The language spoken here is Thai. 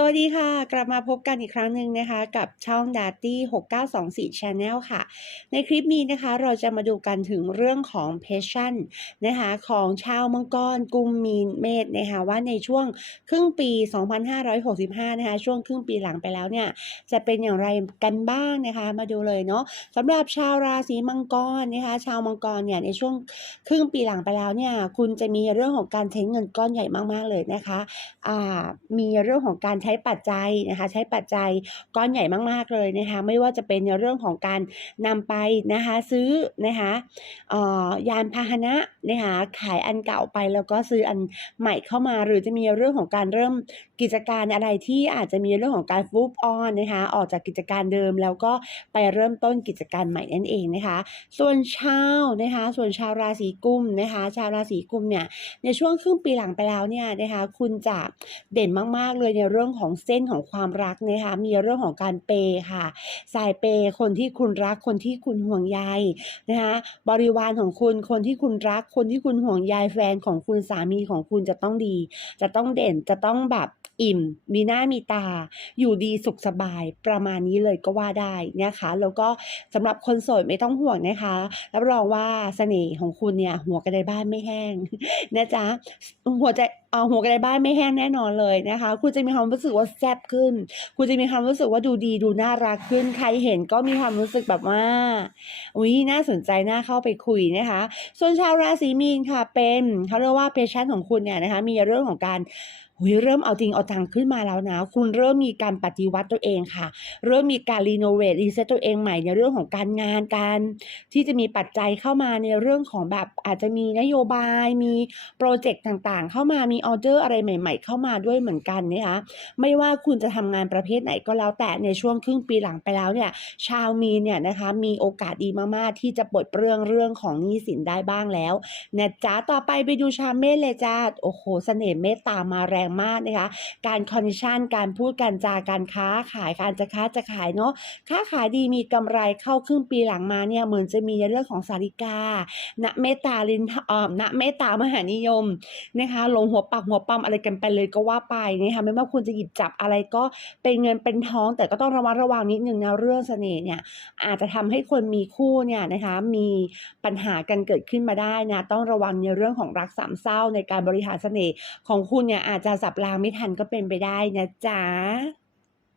สวัสดีค่ะ กลับมาพบกันอีกครั้งหนึ่งนะคะ กับช่อง d a t y 6924 Channel ค่ะ ในคลิปนี้นะคะเราจะมาดูกันถึงเรื่องของ passion นะคะของชาวมังกรกุมมีนเมษนะคะว่าในช่วงครึ่งปี 2565 นะคะ ช่วงครึ่งปีหลังไปแล้วเนี่ย จะเป็นอย่างไรกันบ้างนะคะ มาดูเลยเนาะสำหรับชาวราศีมังกรนะคะ ชาวมังกรเนี่ยในช่วงครึ่งปีหลังไปแล้วเนี่ย คุณจะมีเรื่องของการใช้เงินก้อนใหญ่มากๆเลยนะคะอ่ามีเรื่องของการใช้ช้ปัจจัยนะคะ ใช้ปัจจัยก้อนใหญ่มาก ๆ เลยนะคะ ไม่ว่าจะเป็นในเรื่องของการนำไปนะคะซื้อนะคะยานพาหนะนะคะขายอันเก่าไปแล้วก็ซื้ออันใหม่เข้ามา หรือจะมีเรื่องของการเริ่มกิจการอะไรที่อาจจะมีเรื่องของการฟูบออนนะคะออกจากกิจการเดิมแล้วก็ไปเริ่มต้นกิจการใหม่นั่นเองนะคะ ส่วนชาวนะคะ ส่วนชาวราศีกุมนะคะ ชาวราศีกุมเนี่ยในช่วงครึ่งปีหลังไปแล้วเนี่ยนะคะคุณจะเด่นมากๆเลยในเรื่ององของเส้นของความรักนะคะมีเรื่องของการเปย์ค่ะ สายเปย์คนที่คุณรักคนที่คุณห่วงใยนะคะบริวารของคุณคนที่คุณรักคนที่คุณห่วงใยแฟนของคุณสามีของคุณจะต้องดี จะต้องเด่นจะต้องแบบอิ่ม มีหน้ามีตา อยู่ดีสุขสบายประมาณนี้เลยก็ว่าได้นะคะ แล้วก็สำหรับคนโสดไม่ต้องห่วงนะคะรับรองว่าเสน่ห์ของคุณเนี่ยหัวกระไดบ้านไม่แห้งนะจ๊ะหัวใจหัวกระไดบ้านไม่แห้งแน่นอนเลยนะคะ คุณจะมีความรู้สึกว่าแซ่บขึ้น คุณจะมีความรู้สึกว่าดูดีดูน่ารักขึ้น ใครเห็นก็มีความรู้สึกแบบว่าอุ้ยน่าสนใจน่าเข้าไปคุยนะคะ ส่วนชาวราศีมีนค่ะเป็นเขาเรียกว่าเพชชั่นของคุณเนี่ยนะคะ มีเรื่องของการ หุยเริ่มเอาจริงเอาจังขึ้นมาแล้วนะ คุณเริ่มมีการปฏิวัติตัวเองค่ะ เริ่มมีการรีโนเวทรีเซ็ตตัวเองใหม่ในเรื่องของการงานการที่จะมีปัจจัยเข้ามาในเรื่องของแบบอาจจะมีนโยบาย มีโปรเจกต์ต่างๆ เข้ามามีออเดอร์อะไรใหม่ ๆ เข้ามาด้วยเหมือนกันนะคะไม่ว่าคุณจะทำงานประเภทไหนก็แล้วแต่ในช่วงครึ่งปีหลังไปแล้วเนี่ย ชาวมีเนี่ยนะคะมีโอกาสดีมากๆที่จะปลดเปลื้องเรื่องของหนี้สินได้บ้างแล้วนะจ๊ะต่อไปไปดูชาวเมษเลยจ้าโอ้โหเสน่ห์เมตตามาแรงมากนะคะ การคอนดิชันการพูดการจาการค้าขายการจะค้าจะขายเนาะค้าขายดีมีกำไรเข้าครึ่งปีหลังมาเนี่ยเหมือนจะมีในเรื่องของสาริกาณเมตตาลินเอ่อณเมตตามหานิยมนะคะลงหัวปักหัวปั๊มอะไรกันไปเลยก็ว่าไปนะคะไม่ว่าคุณจะหยิบจับอะไรก็เป็นเงินเป็นทอง แต่ก็ต้องระมัดระวังนิดนึงนะเรื่องเสน่ห์เนี่ยอาจจะทำให้คนมีคู่เนี่ยนะคะมีปัญหากันเกิดขึ้นมาได้นะต้องระวังในเรื่องของรักสามเศร้าในการบริหารเสน่ห์ของคุณเนี่ยอาจจะสับรางไม่ทันก็เป็นไปได้นะจ๊ะ